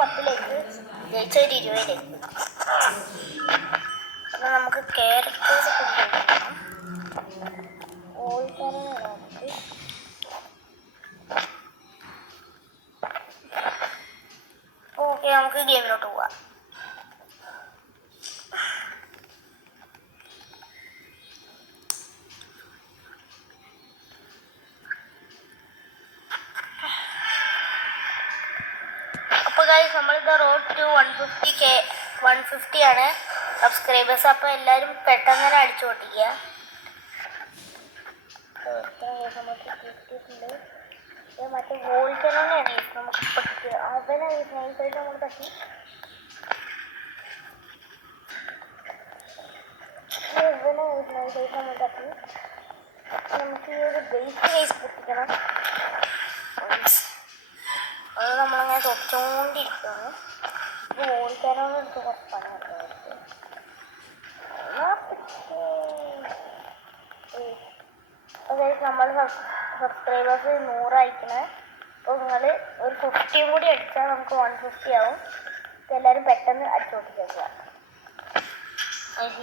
10 ജയിച്ചൊരു 20 അപ്പം നമുക്ക് ക്യാരക്ടേഴ്സ് കൊണ്ടുപോകണം. ഓക്കെ, നമുക്ക് ഗെയിമിലോട്ട് പോവാം. നമ്മളിത് റോഡ് ടു 150 ആണ് സബ്സ്ക്രൈബേഴ്സ്. അപ്പോൾ എല്ലാവരും പെട്ടെന്ന് തന്നെ അടിച്ചു പൊട്ടിക്കുക. മറ്റേ വോൾക്കനോനെയാണ് നമുക്ക് പൊട്ടിക്കുക. അവനെ നൈസായിട്ട് നമ്മൾ തട്ടി നമുക്ക് ഈ ഒരു ബേസ് പൊട്ടിക്കണം. അത് നമ്മളങ്ങനെ തൊട്ടുകൊണ്ടിരിക്കുകയാണ്. ഇത് വോൾക്കനോനെ എടുത്ത് കുറച്ച് പണിയുണ്ട്. അതായത് നമ്മൾ സബ്സ്ക്രൈബേഴ്സ് 100 അയക്കണേ. അപ്പോൾ നിങ്ങൾ ഒരു 50 കൂടി അടിച്ചാൽ നമുക്ക് 150 ആവും. അപ്പോൾ എല്ലാവരും പെട്ടെന്ന് അടിച്ചോട്ടിക്കുക.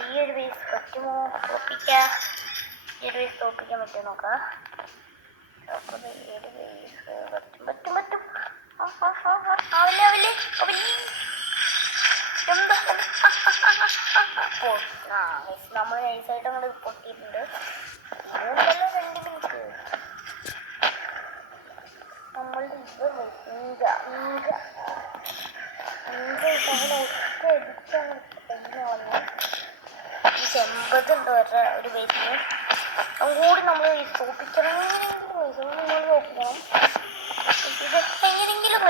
ഈ ഒരു ബേസ് പറ്റുമോ തോപ്പിക്കാൻ? ഈ ഒരു ബേസ് തോപ്പിക്കാൻ പറ്റുമോ നോക്കാം. അപ്പോൾ ഈ ഒരു ബേസ് പറ്റും. നമ്മൾ നൈസായിട്ട് അങ്ങോട്ട് പൊട്ടിയിട്ടുണ്ട്. 2 മിനിറ്റ് നമ്മളുടെ ഈ 80 ഉണ്ട് ഒരു ബേസിന്. അതുകൂടി നമ്മൾ തോപ്പിക്കണം. തോപ്പിക്കണം എങ്ങനെയെങ്കിലും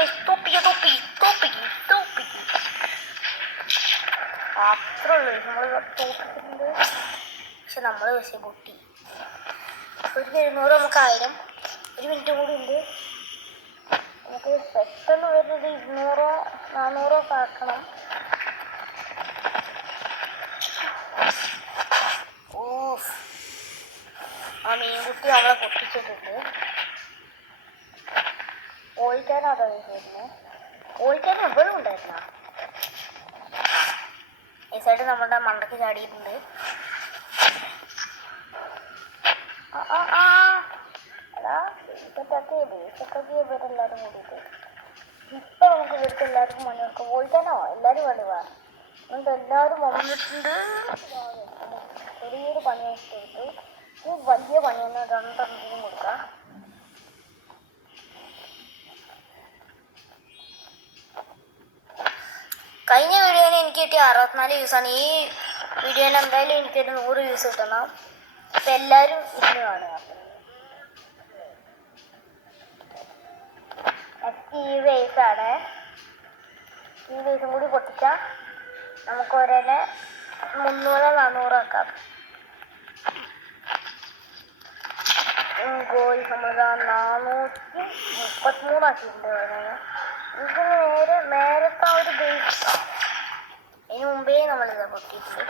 തോപ്പിക്കും. അത്രേ ഉള്ളൂ. നമ്മൾ തോപ്പിക്കുന്നുണ്ട്. പക്ഷെ നമ്മൾ പക്ഷേ പൊട്ടി. ഒരു 700 നമുക്ക് 1000. 1 മിനിറ്റ് കൂടി ഉണ്ട്. നമുക്ക് പെട്ടെന്ന് വരുന്നത് 200 400 ആക്കണം. ആ മീൻകുട്ടി നമ്മളെ പൊട്ടിച്ചിട്ടുണ്ട്. ഓയിക്കാനാണ് വരുന്നത്. ഓയിക്കാൻ എപ്പോഴും ഉണ്ടായിരുന്ന ഈ സൈഡ് നമ്മുടെ മണ്ടയ്ക്ക് ചാടിയിട്ടുണ്ട്. ഇവരെല്ലാവരും കൂടിയിട്ട് ഇപ്പം നമുക്ക് ഇവിടുത്തെ എല്ലാവർക്കും പണി കൊടുക്കാം. ഓയിക്കാനോ എല്ലാവരും പണിവാ. അതുകൊണ്ട് എല്ലാവരും വന്നിട്ടുണ്ട്. ചെറിയൊരു പണി വെച്ചെടുത്തു. ഈ വലിയ പണിയൊന്ന് 2 കൊടുക്കാം. കഴിഞ്ഞ വീഡിയോയിൽ എനിക്ക് കിട്ടിയ 64 വ്യൂസാണ്. ഈ വീഡിയോയിൽ എന്തായാലും എനിക്കൊരു 100 വ്യൂസ് കിട്ടണം. അപ്പം എല്ലാവരും ഇതിന് കാണുക. ഈ ബേസാണ്. ഈ ബേസും കൂടി പൊട്ടിച്ചാൽ നമുക്ക് ഒരേനെ 300 400 ആക്കാം. ഗോൾ നമ്മൾ 433 ആക്കിയിട്ടുണ്ട്. ഇതിന് നേരത്തെ ആ ഒരു ബേസ് അതിന് മുമ്പേ നമ്മളിത് പൊട്ടിയിട്ടുണ്ട്.